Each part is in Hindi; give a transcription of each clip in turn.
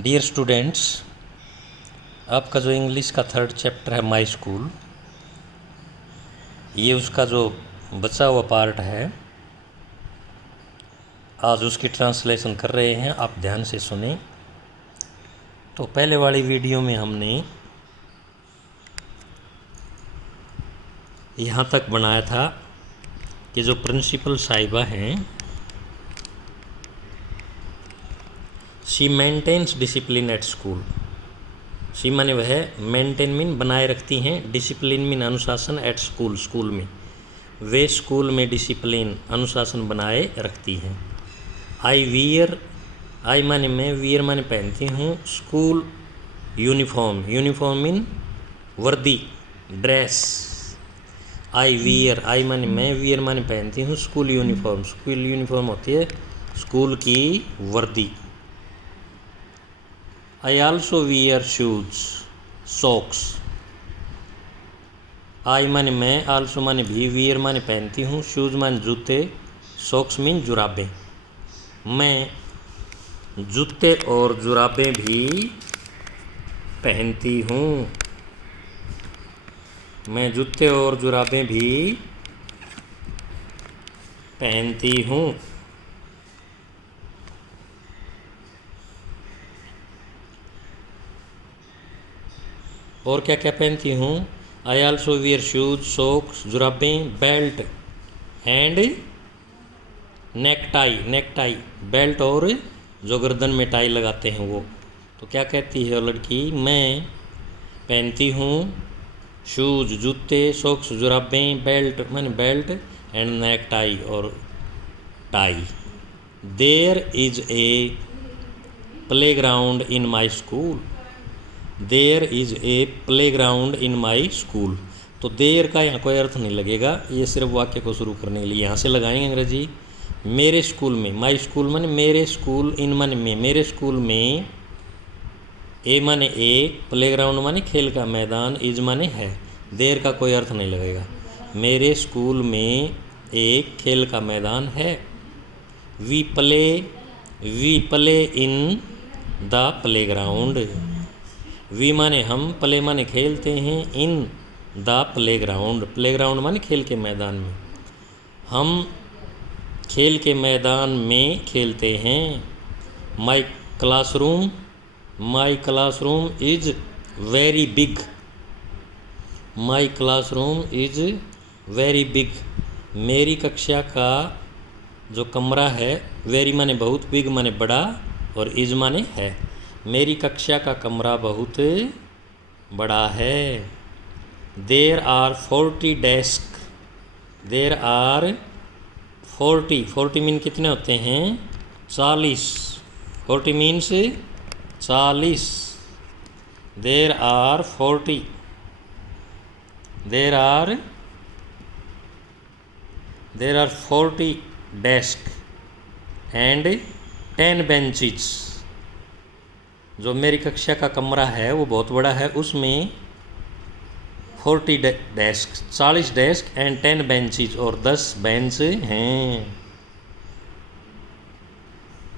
डियर स्टूडेंट्स, आपका जो इंग्लिश का थर्ड चैप्टर है माई स्कूल, ये उसका जो बचा हुआ पार्ट है, आज उसकी ट्रांसलेशन कर रहे हैं। आप ध्यान से सुने। तो पहले वाली वीडियो में हमने यहाँ तक बनाया था कि जो प्रिंसिपल साहिबा हैं, she maintains discipline at school. She माने वह मेंटेन मीन बनाए रखती हैं, डिसिप्लिन मीन अनुशासन, एट स्कूल स्कूल में, वे स्कूल में डिसिप्लिन अनुशासन बनाए रखती हैं। आई वियर, आई माने मैं, वियर माने पहनती हूँ, स्कूल यूनिफॉर्म, यूनिफॉर्म मीन वर्दी ड्रेस। आई वियर, आई माने मैं, वियर माने पहनती हूँ, स्कूल यूनिफॉर्म, स्कूल यूनिफॉर्म होती है स्कूल की वर्दी। I also wear shoes socks. I माने मैं, आल्सो माने भी, वियर माने पहनती हूँ, शूज माने जूते, सॉक्स मीन जुराबें। मैं जूते और जुराबें भी पहनती हूँ। मैं जूते और जुराबें भी पहनती हूँ। और क्या क्या पहनती हूँ? I also wear shoes socks जुराबें, belt and neck tie, neck tie belt और जो गर्दन में टाई लगाते हैं वो। तो क्या कहती है लड़की? मैं पहनती हूँ शूज जूते, सॉक्स जुराबें, बेल्ट माने बेल्ट एंड नेक टाई और tie. There is a playground in my school. There is a playground in my school. तो देयर का यहाँ कोई अर्थ नहीं लगेगा, ये सिर्फ वाक्य को शुरू करने के लिए यहाँ से लगाएंगे अंग्रेजी। मेरे स्कूल में, माई स्कूल माने मेरे स्कूल, इन माने में, मेरे स्कूल में, ए माने एक, प्ले ग्राउंड माने खेल का मैदान, इज माने है, देयर का कोई अर्थ नहीं लगेगा। मेरे स्कूल में एक खेल का मैदान है। We play in the playground. We माने हम, प्ले माने खेलते हैं, in the playground, playground माने खेल के मैदान में, हम खेल के मैदान में खेलते हैं। माई classroom is very big. My classroom is very big. मेरी कक्षा का जो कमरा है, वेरी माने बहुत, बिग माने बड़ा और इज माने है। मेरी कक्षा का कमरा बहुत बड़ा है। There are 40 desk. There are 40 mean कितने होते हैं? 40। 40 means 40। There are 40 desk and 10 benches. जो मेरी कक्षा का कमरा है वो बहुत बड़ा है, उसमें 40 डेस्क, 40 डेस्क एंड 10 बेंचेज और 10 बेंच हैं।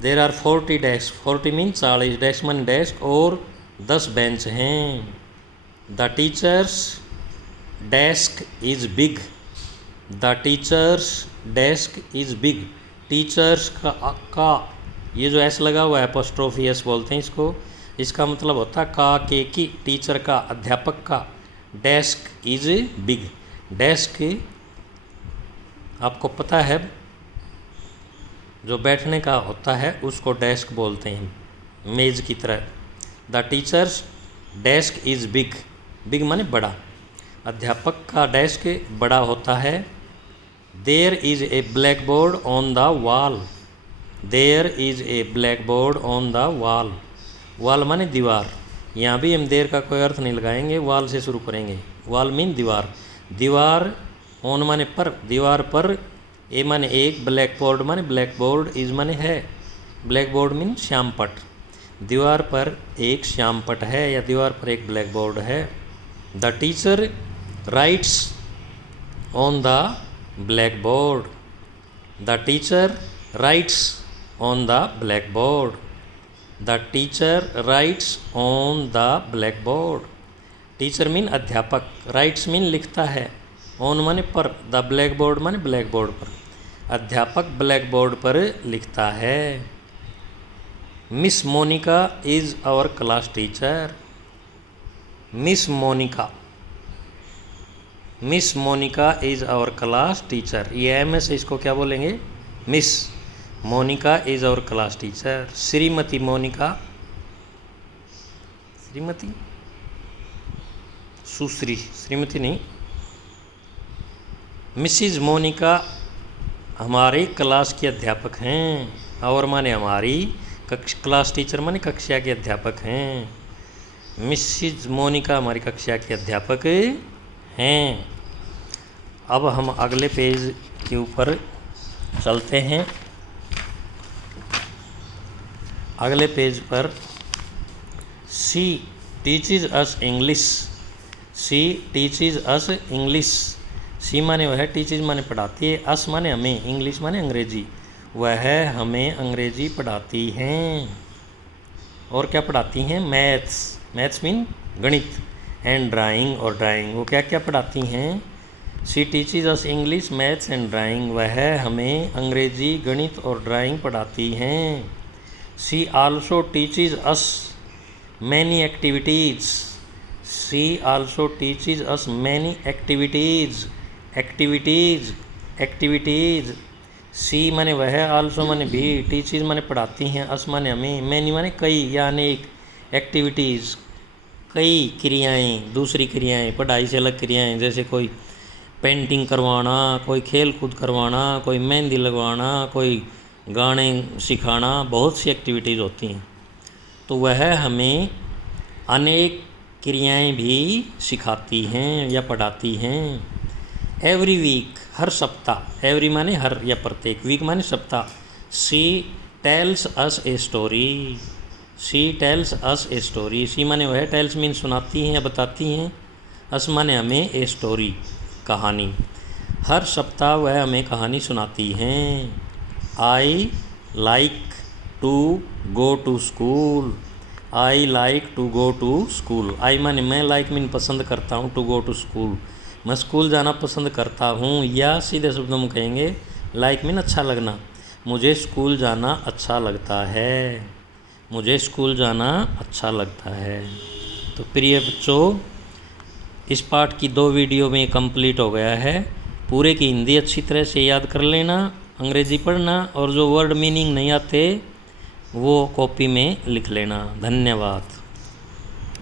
There are 40 desk, 40 mean 40, desk mean desk और 10 बेंच हैं। The teacher's desk is big. The teacher's desk is big. Teachers का ये जो एस लगा हुआ है, एपोस्ट्रोफी एस बोलते हैं इसको, इसका मतलब होता है का के की, टीचर का, अध्यापक का। Desk is big. डेस्क आपको पता है जो बैठने का होता है उसको डेस्क बोलते हैं, मेज की तरह। The teacher's desk is big. Big माने बड़ा। अध्यापक का डेस्क बड़ा होता है। There is a blackboard on the wall. There is a blackboard on the wall. Wall माने दीवार। यहाँ भी हम देर का कोई अर्थ नहीं लगाएंगे, वॉल से शुरू करेंगे। वॉल मीन दीवार। दीवार, ऑन माने पर, दीवार पर, ए माने एक, ब्लैक बोर्ड माने ब्लैक बोर्ड, इज माने है, ब्लैक बोर्ड मीन श्यामपट। दीवार पर एक श्यामपट है या दीवार पर एक ब्लैक बोर्ड है। The teacher writes on the blackboard. The teacher writes on the blackboard. The teacher writes on the blackboard. Teacher mean अध्यापक, राइट्स मीन लिखता है, ऑन माने पर, द ब्लैक बोर्ड माने ब्लैक बोर्ड पर, अध्यापक ब्लैक बोर्ड पर लिखता है। Miss Monika is our class teacher. Miss Monica, miss Monika is our class teacher. ये एम से इसको क्या बोलेंगे? Miss Monika is our class teacher. श्रीमती मोनिका, श्रीमती, सुश्री, श्रीमती नहीं, मिसिज मोनिका हमारे क्लास के अध्यापक हैं। और माने हमारी क्लास टीचर माने कक्षा के अध्यापक हैं। मिसिज मोनिका हमारी कक्षा के अध्यापक हैं। अब हम अगले पेज के ऊपर चलते हैं। अगले पेज पर सी टीचेज अस इंग्लिश। सी टीचेज अस इंग्लिश। सी माने वह टीचेज माने पढ़ाती है, अस माने हमें, इंग्लिश माने अंग्रेजी। वह हमें अंग्रेजी पढ़ाती हैं। और क्या पढ़ाती हैं? मैथ्स, मैथ्स मीन गणित, एंड ड्राइंग, और ड्राइंग। वो क्या क्या पढ़ाती हैं? She teaches us English, maths and drawing. वह हमें अंग्रेजी, गणित और ड्राइंग पढ़ाती हैं। She also teaches us many activities. She also teaches us many activities. Activities, activities. She माने वह, आल्सो माने भी, टीचेज माने पढ़ाती हैं, अस माने हमें, मैनी माने कई या अनेक, एक्टिविटीज़ कई क्रियाएं, दूसरी क्रियाएं, पढ़ाई से अलग क्रियाएं, जैसे कोई पेंटिंग करवाना, कोई खेल कूद करवाना, कोई मेहंदी लगवाना, कोई गाने सिखाना, बहुत सी एक्टिविटीज़ होती हैं। तो वह हमें अनेक क्रियाएं भी सिखाती हैं या पढ़ाती हैं। एवरी वीक, हर सप्ताह, एवरी माने हर या प्रत्येक, वीक माने सप्ताह। She tells us a story. She tells us a story. She माने वह, टेल्स मीन सुनाती हैं या बताती हैं, अस माने हमें, ए स्टोरी कहानी। हर सप्ताह वह हमें कहानी सुनाती हैं। I like to go to school. I like to go to school. I माने मैं, लाइक मीन पसंद करता हूँ, टू गो टू स्कूल मैं स्कूल जाना पसंद करता हूँ। या सीधे शब्दों में कहेंगे लाइक मीन अच्छा लगना, मुझे स्कूल जाना अच्छा लगता है। मुझे स्कूल जाना अच्छा लगता है। तो प्रिय बच्चों, इस पाठ की 2 वीडियो में कंप्लीट हो गया है। पूरे की हिंदी अच्छी तरह से याद कर लेना, अंग्रेजी पढ़ना, और जो वर्ड मीनिंग नहीं आते वो कॉपी में लिख लेना। धन्यवाद।